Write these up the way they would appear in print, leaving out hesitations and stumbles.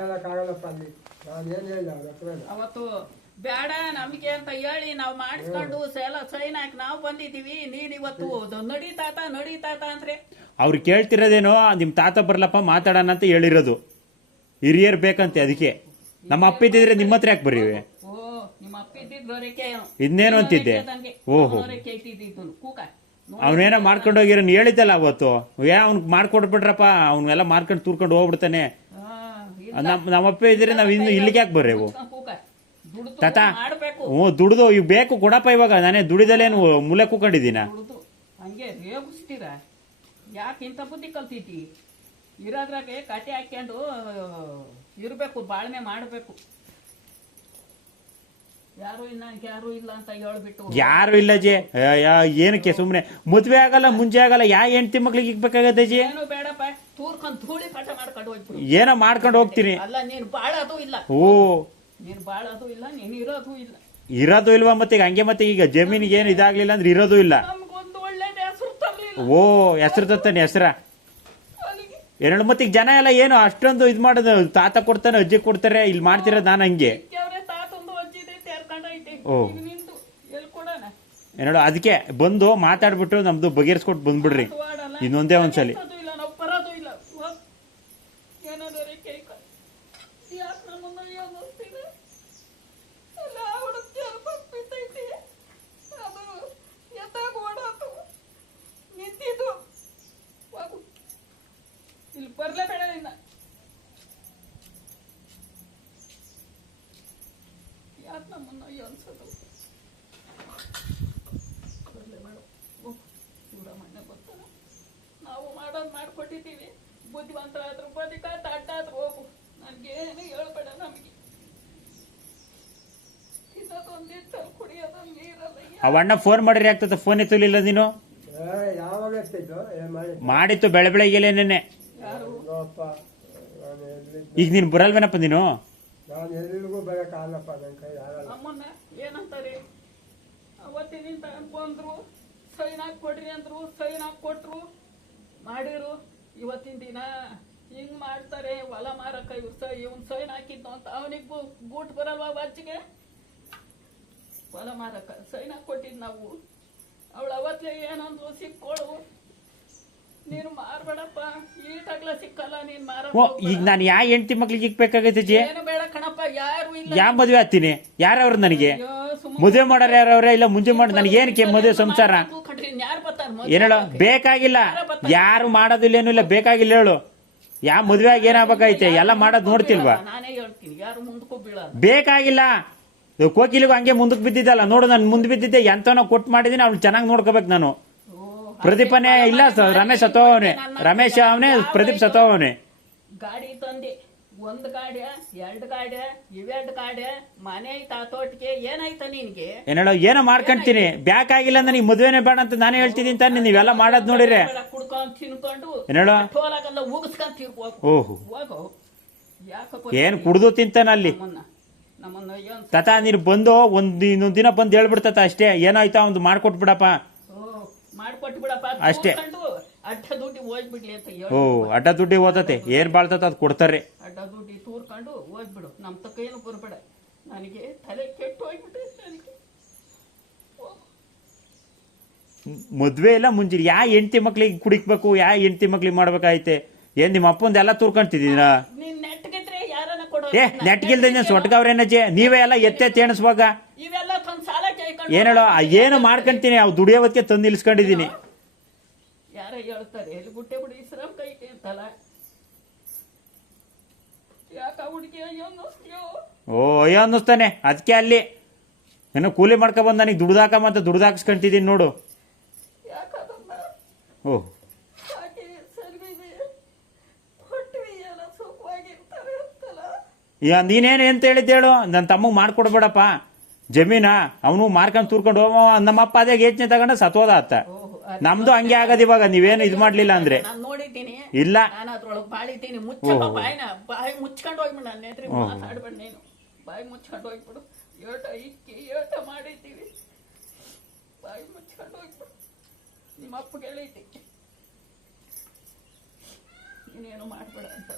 ಹೇಳಕ್ಕಾಗಲ್ಲಪ್ಪ ಅಲ್ಲಿ ನಾನೇನು ಹೇಳಿಲ್ಲ ಅವತ್ತು ಬೇಡ ನಮ್ಗೆ ಅಂತ ಹೇಳಿ ನಾವು ಮಾಡಿಸ್ಕೊಂಡು ಸೈನ್ ಹಾಕಿ ನಾವು ಬಂದಿದ್ದೀವಿ. ನೀನ್ ಇವತ್ತು ನಡೀತಾತ ಅಂದ್ರೆ ಅವ್ರು ಕೇಳ್ತಿರೋದೇನೋ ನಿಮ್ ತಾತ ಬರ್ಲಪ್ಪ ಮಾತಾಡೋಣ ಅಂತ ಹೇಳಿರೋದು. ಹಿರಿಯರ್ ಬೇಕಂತೆ, ಅದಕ್ಕೆ ನಮ್ಮ ಅಪ್ಪ ಇದ್ದಿದ್ರೆ ನಿಮ್ಮ ಹತ್ರ ಯಾಕೆ ಬರೀವಿ? ನಿಮ್ಮ ಅಪ್ಪ ಇದ್ದಿದ್ದೋರಕ್ಕೆ ಇನ್ನೇನು ಅಂತಿದ್ದೆ. ಓಹೋ, ಅವನೇನೋ ಮಾಡ್ಕೊಂಡು ಹೋಗಿರೋ ಹೇಳಿದ್ದಲ್ಲ ಅವತ್ತು. ಅವ್ನಿಗೆ ಮಾಡ್ಕೊಡ್ಬಿಟ್ರಪ್ಪ, ಅವ್ನೆಲ್ಲ ಮಾಡ್ಕೊಂಡು ತೂರ್ಕೊಂಡು ಹೋಗ್ಬಿಡ್ತಾನೆ. ನಮ್ಮಪ್ಪ ಇದ್ರೆ ನಾವ್ ಇನ್ನು ಇಲ್ಲಿಗೆ ಯಾಕೆ ಬರ್ರೇವು ತಾತ? ದುಡ್ದು ಇವ್ ಬೇಕು ಕೊಡಪ್ಪ. ಇವಾಗ ನಾನೇ ದುಡಿದಲ್ಲೇನು ಮೂಲೆ ಕೂಕೊಂಡಿದ್ದೀನ? ಹಂಗೆ ರೇಗಿಸ್ತೀರ ಯಾಕೆ ಇಂಥ ಬುದ್ಧಿ ಕಲ್ತೈತಿ? ಇರೋದ್ರಾಗೆ ಕಟ್ಟೆ ಹಾಕ್ಕೊಂಡು ಇರಬೇಕು, ಬಾಳ್ನೆ ಮಾಡಬೇಕು. ಯಾರು ಇಲ್ಲ ಅಂತ ಹೇಳ್ಬಿಟ್ಟು ಯಾರು ಇಲ್ಲ ಜಿ. ಏನಕ್ಕೆ ಸುಮ್ನೆ ಮದ್ವೆ ಆಗಲ್ಲ, ಮುಂಚೆ ಆಗಲ್ಲ, ಯಾ ಹೆಂಡತಿ ಮಕ್ಳಿಗೆ ಇಕ್ಬೇಕಾಗತ್ತೆ ಜಿ? ಏನು ಬೇಡಪ್ಪ, ತೂರ್ಕೊಂಡು ಧೂಳಿ ಪಾಠ ಮಾಡ್ಕೊಂಡು ಹೋಗ್ಬಿಡು. ಏನೋ ಮಾಡ್ಕೊಂಡು ಹೋಗ್ತೀನಿ. ಅಲ್ಲ, ನೀನ್ ಬಾಳೋದು ಇಲ್ಲ. ನೀನ್ ಬಾಳೋದು ಇಲ್ಲ, ನೀನ್ ಇರೋದು ಇಲ್ಲ. ಇರೋದು ಇಲ್ವಾ? ಮತ್ತೆ ಈಗ ಹಂಗೆ, ಮತ್ತೆ ಈಗ ಜಮೀನಿಗೆ ಏನು ಇದಾಗ್ಲಿಲ್ಲ ಅಂದ್ರೆ ಇರೋದು ಇಲ್ಲ. ನಮ್ಗೊಂದು ಒಳ್ಳೆದ ಹೆಸರು ತರ್ಲಿಲ್ಲ. ಹೆಸರು ತತ್ತಾನೆ ಹೆಸರ ಎರಡು. ಮತ್ತೆ ಜನ ಎಲ್ಲ ಏನು ಅಷ್ಟೊಂದು ಇದ್ ಮಾಡೋದು? ತಾತ ಕೊಡ್ತಾನೆ, ಅಜ್ಜಿ ಕೊಡ್ತಾರೆ, ಇಲ್ಲಿ ಮಾಡ್ತಿರೋದು ನಾನು ಹಂಗೆ. ಏನೋ ಅದಕ್ಕೆ ಬಂದು ಮಾತಾಡ್ಬಿಟ್ಟು ನಮ್ದು ಬಗೆಹರಿಸ್ಕೊಟ್ಟು ಬಂದ್ಬಿಡ್ರಿ ಇನ್ನೊಂದೇ ಒಂದ್ಸಲಿ. ಇಲ್ಲಿ ಬರ್ಲೇಬೇಡ ಇನ್ನ. ಯಾಕೆ ನಮ್ಮನ್ನ ಅನ್ಸೋದು? ಬರ್ಲೇಬೇಡ, ಸುಬ್ರಹ್ಮಣ್ಯ ಬರ್ತಾನ. ನಾವು ಮಾಡೋದು ಮಾಡ್ಕೊಟ್ಟಿದ್ದೀವಿ. ಬುದ್ಧಿವಂತರಾದ್ರು ಬದುಕ, ಅಡ್ಡಾದ್ರು ಹೋಗು. ನನ್ಗೇನು ಹೇಳ್ಬೇಡ. ನಮಗೆ ತಿನ್ನೋದೊಂದಿತ್ತು, ಕುಡಿಯೋದೊಂದು ನೀರಲ್ಲ. ಅವಣ್ಣ ಫೋನ್ ಮಾಡ್ರಿ ಆಗ್ತದ? ಫೋನ್ ಎತ್ತಲಿಲ್ಲ ನೀನು? ಮಾಡಿತ್ತು ಬೆಳಗ್ಗೆ ನೆನ್ನೆ. ಈಗ ನೀನು ಬರಲ್ವೇನಪ್ಪ? ನೀನು ಅಮ್ಮನ್ನ ಏನಂತಾರೆ? ಅವತ್ತಿನಿಂದ ಬಂದ್ರು, ಸೈನ್ ಹಾಕಿ ಕೊಡ್ರಿ ಅಂದ್ರು, ಸೈನ್ ಹಾಕಿ ಕೊಟ್ರು, ಮಾಡಿರು. ಇವತ್ತಿನ ದಿನ ಹಿಂಗ್ ಮಾಡ್ತಾರೆ. ಹೊಲ ಮಾರಕ ಇವ್ನು ಸೈನ್ ಹಾಕಿದ್ನು ಅಂತ ಅವನಿಗೆ ಬೂಟ್ ಬರಲ್ವಾ ಬಾಚಿಗೆ? ಹೊಲ ಮಾರಕ ಸೈನ್ ಹಾಕಿ ಕೊಟ್ಟಿದ್ ನಾವು. ಅವಳು ಅವತ್ತೇ ಏನಂದ್ರು, ಸಿಕ್ಕೋಳು ನೀನು ಮಾರ್ಬೇಡಪ್ಪ, ಈಟಾಗ್ಲ ಸಿಕ್ಕಲ್ಲ ನೀನ್ ಮಾರ. ಈಗ ನಾನು ಯಾ ಹೆಂಡತಿ ಮಕ್ಳಿಗೆ ಇಕ್ಬೇಕಾಗೈತೆ ಜಿ? ಏನು ಬೇಡ ಕಣಪ್ಪ, ಯಾರು ಇಲ್ಲ. ಯಾ ಮದ್ವೆ ಆಗ್ತೀನಿ? ಯಾರವ್ರು ನನಗೆ ಮದುವೆ ಮಾಡೋರು? ಯಾರವ್ರ? ಇಲ್ಲ ಮುಂಜೆ ಮಾಡಿ ನನಗೆ ಏನಕ್ಕೆ ಮದುವೆ ಸಂಸಾರ? ಏನೇಳು ಬೇಕಾಗಿಲ್ಲ, ಯಾರು ಮಾಡೋದಿಲ್ಲ, ಏನು ಇಲ್ಲ, ಬೇಕಾಗಿಲ್ಲ ಹೇಳು. ಯಾ ಮದ್ವೆ ಆಗಿ ಏನಾಗಬೇಕೈತೆ? ಎಲ್ಲ ಮಾಡೋದು ನೋಡ್ತಿಲ್ವಾ? ನಾನೇ ಹೇಳ್ತೀನಿ, ಯಾರು ಮುಂದಕ್ಕೂ ಬೀಳ ಬೇಕಾಗಿಲ್ಲ. ಕೋಕಿಲಿಗೂ ಹಂಗೆ ಮುಂದಕ್ಕೆ ಬಿದ್ದಿದ್ದಲ್ಲ ನೋಡು, ನಾನು ಮುಂದೆ ಬಿದ್ದಿದ್ದೆ. ಎಂತನೋ ಕೊಟ್ಟು ಮಾಡಿದೀನಿ, ಅವ್ನು ಚೆನ್ನಾಗಿ ನೋಡ್ಕೋಬೇಕು ನಾನು. ಪ್ರದೀಪನೇ ಇಲ್ಲ, ರಮೇಶ್ ಸತ್ತೋವನೆ. ರಮೇಶ್ ಅವನೇ, ಪ್ರದೀಪ್ ಸತ್ತೋವನೆ. ಗಾಡಿ ತಂದೆ, ಒಂದ್ ಗಾಡ್ಯ, ಎರಡು ಗಾಡ್ಯ, ಇವೆರಡು ಗಾಡ್ಯ, ಮನೆ ಐತಾ, ತೋಟಕ್ಕೆ ಏನಾಯ್ತ ನಿನ್ಗೆ? ಏನೋ ಮಾಡ್ಕೊಂತೀನಿ. ಬ್ಯಾಕಾಗಿಲ್ಲ ಅಂದ್ರೆ ನೀವ್ ಮದ್ವೆನೇ ಬೇಡ ಅಂತ ನಾನೇ ಹೇಳ್ತಿದ್ದೀನಿ ತಾನೆ. ನೀವೆಲ್ಲ ಮಾಡೋದ್ ನೋಡಿದ್ರೆ ಕುಡ್ಕೊಂಡ್ ತಿನ್ಕೊಂಡು ಏನೋ ಉಗಿಸ್ಕೊಂಡ್ ತಿರ್ಗೋಕು. ಓಹೋ, ಯಾಕಪ್ಪ ಏನ್ ಕುಡ್ದು ತಿಂತಾನ ಅಲ್ಲಿ ತಾತ? ನೀನು ಬಂದು ಇನ್ನೊಂದ್ ದಿನ ಬಂದು ಹೇಳ್ಬಿಡ್ತಾತ ಅಷ್ಟೇ. ಏನಾಯ್ತಾ ಒಂದು ಮಾಡ್ಕೊಟ್ಬಿಡಪ್ಪ, ಮಾಡ್ಕೊಟ್ಬಿಡಪ್ಪ ಅಷ್ಟೇ. ಅಡ್ಡ ದುಡ್ಡಿ ಹೋಗ್ಬಿಡ್ಲಿ ಅಂತ ಹೇಳಿ. ಅಡ್ಡ ದುಡ್ಡಿ ಓದತೆ, ಏನ್ ಬಾಳ್ತತ ಅದ್ ಕೊಡ್ತಾರೆ. ಅಡ್ಡ ದುಡ್ಡಿ ತೂರ್ಕೊಂಡು ಹೋಗ್ಬಿಡು, ನಮ್ ತಕ್ಕ ಏನು ಬರ್ಬೇಡ. ನನಗೆ ತಲೆ ಕೆಟ್ಟು ಹೋಗ್ಬಿಟ್ಟೆ. ನನಗೆ ಮದ್ವೆ ಇಲ್ಲ ಮುಂಜಿ ಯಾ ಹೆಂಡತಿ ಮಕ್ಳಿಗೆ ಕುಡಿಕ್ಬೇಕು, ಯಾ ಹೆಂಡತಿ ಮಕ್ಳಿಗೆ ಮಾಡ್ಬೇಕಾಯ್ತೆ? ಏನ್ ನಿಮ್ಮ ಅಪ್ಪಂದ ಎಲ್ಲ ತೂರ್ಕೊಂತಿದ್ದೀನ? ನೀನ್ ನೆಟ್ಗಿದ್ರೆ ಯಾರನ್ನ ಕೊಡೋ? ನೆಟ್ಗಿಲ್ದ ಸೊಟ್ಗವ್ರೇನಜ್ಜೆ? ನೀವೇ ಎಲ್ಲ ಎತ್ತೆ ತೇಣಿಸುವಾಗ ಇವೆಲ್ಲ ತಂದ್ ಸಾಲ ಏನೇಳೋ ಏನು ಮಾಡ್ಕೊಂತೀನಿ. ಅವು ದುಡಿಯೋದಕ್ಕೆ ತಂದು ನಿಲ್ಸ್ಕೊಂಡಿದೀನಿ. ಯಾರ ಹೇಳ್ತಾರೆ ಎಲ್ಲಿ ಗುಟ್ಟೆ ಬಿಡಿ ಇಸ್ರಾಮ್ ಕೈಗೆ ಅಂತಲ್ಲ? ಯಾಕ ಹುಡುಗಿ ಅಯ್ಯೋ ಅನ್ನಿಸ್ತೀಯೋ? ಅಯ್ಯೋ ಅನ್ನಿಸ್ತಾನೆ. ಅದಕ್ಕೆ ಅಲ್ಲಿ ಏನೋ ಕೂಲಿ ಮಾಡ್ಕೊ ಬಂದ ನನಗೆ ದುಡ್ದಾಕಂತ ದುಡ್ದಾಕ್ಸ್ಕೊಂತಿದ್ದೀನಿ ನೋಡು. ಯಾಕದನ್ನ ಓಹ್ ಈಗ ನೀನೇನು ಎಂತ ಹೇಳಿದ್ದು ಹೇಳು? ನನ್ನ ತಮ್ಮಗೆ ಮಾಡ್ಕೊಡ್ಬೇಡಪ್ಪ ಜಮೀನ. ಅವನು ಮಾರ್ಕೊಂಡು ತೂರ್ಕೊಂಡು ಹೋಗೋ. ನಮ್ಮಪ್ಪ ಅದೇ ಯೋಚನೆ ತಗೊಂಡ ಸತ್ವದ ಅತ್ತ. ನಮ್ದು ಹಂಗೆ ಆಗದ ಇವಾಗ. ನೀವೇನು ಇದು ಮಾಡ್ಲಿಲ್ಲ ಅಂದ್ರೆ ನೋಡಿದ್ದೀನಿ. ಇಲ್ಲ, ನಾನು ಅದ್ರೊಳಗೆ ಬಾಳಿತೀನಿ. ಮುಚ್ಚಪ್ಪ ಬಾಯಿನ, ಬಾಯಿ ಮುಚ್ಕೊಂಡು ಹೋಗ್ಬಿಡು. ನನ್ನ ಎದುರು ಮಾತಾಡ್ಬೇಡ ನೀನು. ಬಾಯಿ ಮುಚ್ಕೊಂಡು ಹೋಗ್ಬಿಡು. ಏಟ ಮಾಡಿದ್ದೀವಿ, ಬಾಯಿ ಮುಚ್ಕೊಂಡು ಹೋಗ್ಬಿಡು. ನಿಮ್ಮ ಅಪ್ಪಗೆ ಹೇಳೈತಿ ನೀನೇನು ಮಾಡ್ಬೇಡ ಅಂತ.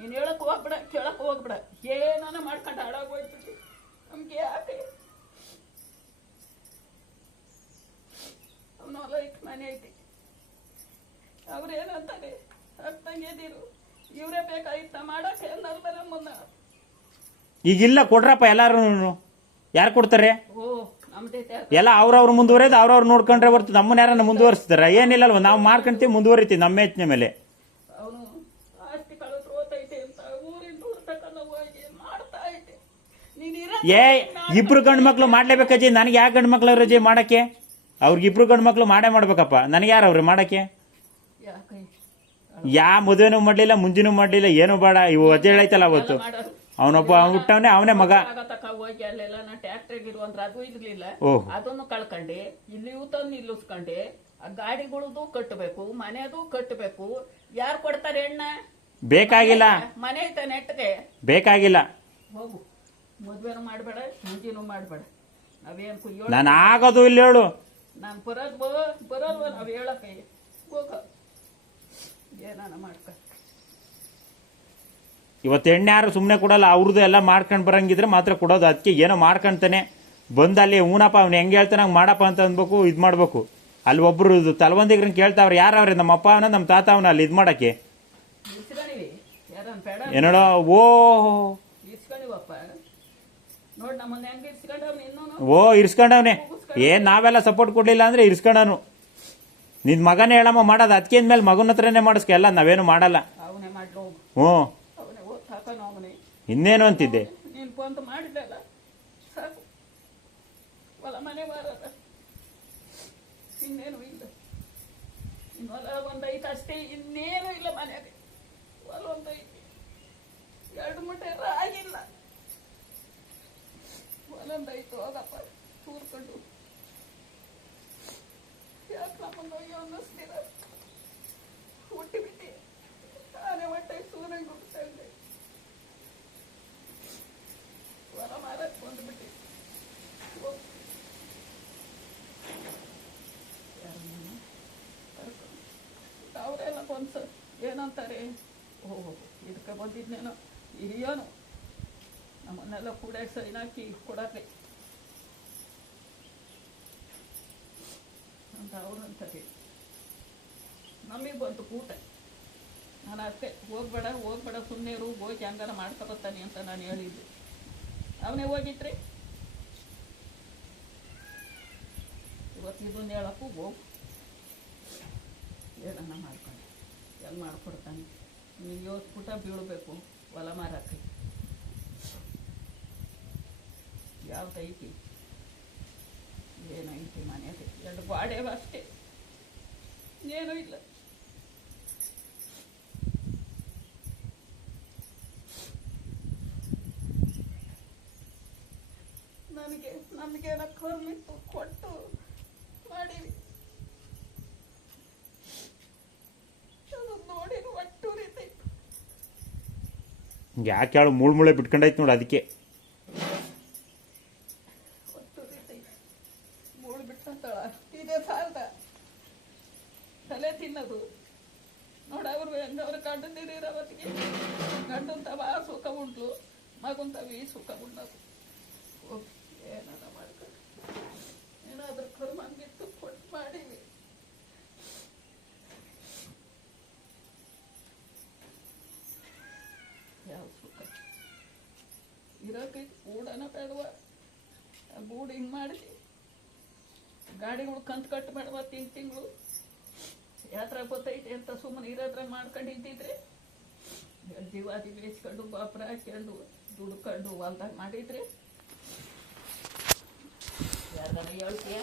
ನೀನು ಹೇಳಕ್ ಹೋಗ್ಬೇಡ ಕೇಳಕ್ ಹೋಗ್ಬೇಡ ಏನಾನ ಮಾಡ್ಕೊಂಡು ಹಾಳಾಗೋಯ್ತು ನಮ್ಗೆ ಯಾಕೆ ಅವನ ಹೊಲ ಇಟ್ಟು ಮನೆ ಐತಿ ಅವ್ರೇನಂತಾರೆ ಅರ್ಥಂಗೆದಿರು ಇವರೇ ಬೇಕಾಗಿತ್ತ ಮಾಡಕ್ಕೆ ನಲ್ಬರ ಮುನ್ನ ಈಗಿಲ್ಲ ಕೊಡ್ರಪ್ಪ ಎಲ್ಲಾರು ಯಾರು ಕೊಡ್ತಾರೆ ಓ ನಮ್ದೈತೆ ಎಲ್ಲ ಅವ್ರವ್ರು ಮುಂದುವರೆದು ಅವ್ರವ್ರು ನೋಡ್ಕೊಂಡ್ರೆ ಹೊರ್ತು ನಮ್ಮನ್ನ ಯಾರನ್ನ ಮುಂದುವರಿಸ್ತಾರ ಏನಿಲ್ಲಲ್ವ ನಾವು ಮಾಡ್ಕೊಂತೀವಿ ಮುಂದುವರಿತೀವಿ ನಮ್ಮ ಯೋಚನೆ ಮೇಲೆ ಅವನು ಆಸ್ತಿ ಕಳೆದು ಹೋತೈತೆ ಅಂತ ಊರಿಂದ ಹುಡ್ತಕ್ಕಲ್ಲ ಹೋಗಿ ಮಾಡ್ತಾ ಐತೆ ನೀನು ಏ ಇಬ್ರು ಗಂಡು ಮಕ್ಳು ಮಾಡ್ಲೇಬೇಕಜ್ಜಿ ನನಗೆ ಯಾಕೆ ಗಂಡು ಮಕ್ಳು ರಜೆ ಮಾಡಕ್ಕೆ ಅವ್ರಿಗಿಬ್ರು ಗಂಡು ಮಕ್ಳು ಮಾಡೇ ಮಾಡ್ಬೇಕಪ್ಪ ನನಗೆ ಯಾರವ್ರಿ ಮಾಡಕ್ಕೆ ಯಾಕೆ ಮದುವೆನೂ ಮಾಡ್ಲಿಲ್ಲ ಮುಂಜಿನೂ ಮಾಡ್ಲಿಲ್ಲ ಏನೂ ಬೇಡ ಇವು ಅಜ್ಜೆ ಹೇಳೈತಲ್ಲ ಅವತ್ತು ಮಾಡೋರು ಅವನೊಬ್ಬ ಹುಟ್ಟವನೇ ಅವನೇ ಮಗ ಆಗತಕ್ಕ ಹೋಗಿ ಅಲ್ಲೆಲ್ಲ ನಾ ಟ್ಯಾಕ್ಟ್ರಿಗೆ ಇರುವಂದ್ರೆ ಅದು ಇರ್ಲಿಲ್ಲ ಓಹ್ ಅದನ್ನು ಕಳ್ಕೊಂಡೆ ಇಲ್ಲಿ ತಂದು ನಿಲ್ಲಿಸ್ಕೊಂಡೆ ಆ ಗಾಡಿಗಳದು ಕಟ್ಟಬೇಕು ಮನೆದು ಕಟ್ಟಬೇಕು ಯಾರು ಕೊಡ್ತಾರೆ ಎಣ್ಣ ಬೇಕಾಗಿಲ್ಲ ಮನೆ ಐತೆ ನೆಟ್ಟಿಗೆ ಬೇಕಾಗಿಲ್ಲ ಹೋಗು ಮದ್ವೆನೂ ಮಾಡಬೇಡ ಮುಂಜಿನೂ ಮಾಡಬೇಡ ನಾವೇನು ಕುಯ್ಯೋ ನಾನು ಆಗೋದು ಇಲ್ಲಿ ಹೇಳು ನಾನು ಬರಲ್ವ ನಾವು ಹೇಳಕ್ಕೆ ಹೋಗ ಏನಾನ ಮಾಡ್ಕ ಇವತ್ತು ಎಣ್ಣೆ ಯಾರು ಸುಮ್ಮನೆ ಕೊಡಲ್ಲ ಅವ್ರದ್ದು ಎಲ್ಲ ಮಾಡ್ಕೊಂಡು ಬರಂಗಿದ್ರೆ ಮಾತ್ರ ಕೊಡೋದು ಅದಕ್ಕೆ ಏನೋ ಮಾಡ್ಕೊಂತಾನೆ ಬಂದಲ್ಲಿ ಹೂನಪ್ಪ ಅವ್ನು ಹೆಂಗೆ ಹೇಳ್ತಾನೆ ಹಂಗೆ ಮಾಡಪ್ಪ ಅಂತ ಅನ್ಬೇಕು ಇದು ಮಾಡ್ಬೇಕು ಅಲ್ಲಿ ಒಬ್ರು ತಲವಂದಿಗ್ರನ್ನ ಕೇಳ್ತಾವ್ರೆ ಯಾರವ್ರೆ ನಮ್ಮ ಅಪ್ಪ ಅವನ ನಮ್ಮ ತಾತ ಅವನ ಅಲ್ಲಿ ಇದು ಮಾಡಕ್ಕೆ ಇಸ್ಕೊಂಡಿವಿ ಯಾರನ್ನ ಬೇಡ ಏನೋ ಓ ಇಸ್ಕೊಂಡಿವಪ್ಪ ನೋಡಿ ನಮ್ಮನ್ನ ಹೆಂಗೆ ಇಸ್ಕೊಂಡವ್ನು ಇನ್ನೂ ಓ ಇರ್ಸ್ಕೊಂಡವ್ನೆ ಏನ್ ನಾವೆಲ್ಲ ಸಪೋರ್ಟ್ ಕೊಡ್ಲಿಲ್ಲ ಅಂದ್ರೆ ಇರ್ಸ್ಕೊಂಡವನು ನಿನ್ ಮಗನೇ ಹೇಳಮ್ಮ ಮಾಡೋದು ಅದಕ್ಕೆ ಮೇಲೆ ಮಗನ ಹತ್ರನೇ ಮಾಡಿಸ್ಕೆ ಎಲ್ಲ ನಾವೇನು ಮಾಡಲ್ಲ ಅವನೇ ಮಾಡ್ಲು ಹೋಗು ಹ್ಞೂ ಅವನೇ ಓದ್ ಹಾಕೋನು ಅವನೇ ಇನ್ನೇನು ಅಂತಿದ್ದೆ ನೀನು ಬಂತ ಮಾಡಿದ್ದಲ್ಲ ಸಾಕು ಹೊಲ ಮನೆ ಮಾರದ ಇನ್ನೇನು ಇಲ್ಲ ಇನ್ನು ಹೊಲ ಒಂದೈತೆ ಅಷ್ಟೇ ಇನ್ನೇನು ಇಲ್ಲ ಮನೆಗೆ ಹೊಲ ಒಂದೈತಿ 2 ಮೂಟೆ ರಾಗಿಲ್ಲ ಹೊಲೊಂದೈತು ಹೋಗಪ್ಪ ತೂರ್ಕೊಂಡು ಯಾಕೆ ನಮ್ಮನ್ನು ಅನ್ನಿಸ್ತೀರ ಹುಟ್ಟಿಬಿಟ್ಟು ಆನೆ ಹೊಟ್ಟೆ ಸೂರಂಗೆ ಹುಟ್ಟಂಗೆ ಹೊಲ ಮಾರಕ್ಕೆ ಬಂದುಬಿಟ್ಟು ಅವರೆಲ್ಲ ಬಂದು ಏನಂತಾರೆ ಓಹೋ ಇದಕ್ಕೆ ಬಂದಿದ್ನೇನೋ ಹಿರಿಯೋನು ನಮ್ಮನ್ನೆಲ್ಲ ಕೂಡ ಸೈನ್ ಹಾಕಿ ಕೊಡಕ್ಕೆ ಅಂತ ಅವ್ರು ಅಂತಾರೆ ನಮಗೆ ಬಂತು ಕೂಟ ನಾನು ಅಷ್ಟೇ ಹೋಗ್ಬೇಡ ಸುಮ್ಮನೆ ಇರು ಹೋಗಿ ಹಂಗಾರ ಮಾಡ್ಕೊಬರ್ತಾನೆ ಅಂತ ನಾನು ಹೇಳಿದ್ದೆ ಅವನೇ ಹೋಗಿದ್ರಿ ಇವತ್ತು ಇದನ್ನು ಹೇಳಕ್ಕೂ ಹೋಗು ಏನನ್ನ ಮಾಡ್ಕೊಂಡು ಎಲ್ಲಿ ಮಾಡ್ಕೊಡ್ತಾನೆ ನೀವು ಯೋಚಿಸ್ಬಿಟ್ಟ ಬೀಳಬೇಕು ಹೊಲ ಮಾರಕ್ಕೆ ಯಾವ್ದೈತಿ ಏನೈತಿ ಮನೆಗೆ 2 ಗೋಡೆವ ಅಷ್ಟೇ ಏನೂ ಇಲ್ಲ ನಮಗೇನ ಕರ್ಮಿತ್ತು ಕೊಟ್ಟು ಮಾಡೀವಿ ಅದು ನೋಡಿ ಒಟ್ಟು ರೀತಿ ಯಾಕೆ ಹೇಳು ಮುಳ್ಳೆ ಬಿಟ್ಕೊಂಡೈತೆ ನೋಡಿ ಅದಕ್ಕೆ ಇದೇ ಸಾಲದ ತಲೆ ತಿನ್ನೋದು ನೋಡ ಅವರು ಹೆಂಗವ್ರ ಗಂಡಂದಿರೋವತ್ತಿಗೆ ಗಂಡನ್ ತವ ಸುಖ ಉಂಟ್ಲು ಮಗನ್ ತವ ಈ ಸುಖ ಉಣ್ಣೋದು ಏನಾರ ಮಾಡ್ಕೊಂಡು ಏನಾದ್ರೂ ಕರ್ಮಂಗಿತ್ತು ಕೊಟ್ಟು ಮಾಡೀವಿ ಯಾವ ಸುಖ ಇರೋಕೆ ಗೂಡನ ಬೇಡವ ಗೂಡು ಹಿಂಗೆ ಮಾಡಿದ್ವಿ ಗಾಡಿಗಳು ಕಂತು ಕಟ್ಟಬೇಡವ ತಿಂಗಳು ಯಾತ್ರೆ ಗೊತ್ತೈತೆ ಅಂತ ಸುಮ್ಮನೆ ಇರೋದ್ರಾಗ ಮಾಡ್ಕೊಂಡು ಇದ್ದಿದ್ರೆ ಜೀವಾದಿ ಬೇಯಿಸ್ಕೊಂಡು ಗೊಬ್ಬರ ಹಾಕ್ಕೊಂಡು ದುಡ್ಕೊಂಡು ಹೊಲ್ದಾಗ ಮಾಡಿದ್ರೆ ಯಾರ್ದಾರ ಹೇಳ್ತೀಯ